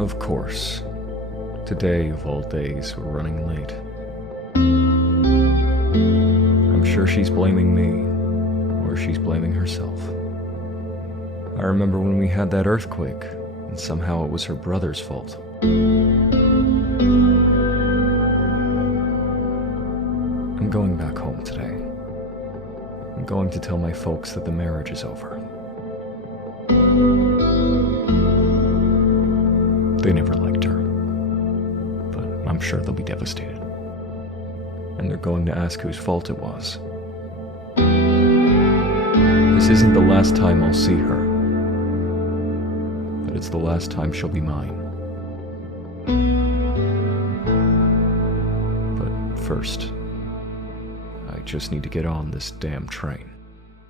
Of course. Today, of all days, we're running late. I'm sure she's blaming me, or she's blaming herself. I remember when we had that earthquake, and somehow it was her brother's fault. I'm going back home today. I'm going to tell my folks that the marriage is over. They never liked her, but I'm sure they'll be devastated. And they're going to ask whose fault it was. This isn't the last time I'll see her, but it's the last time she'll be mine. But first, I just need to get on this damn train.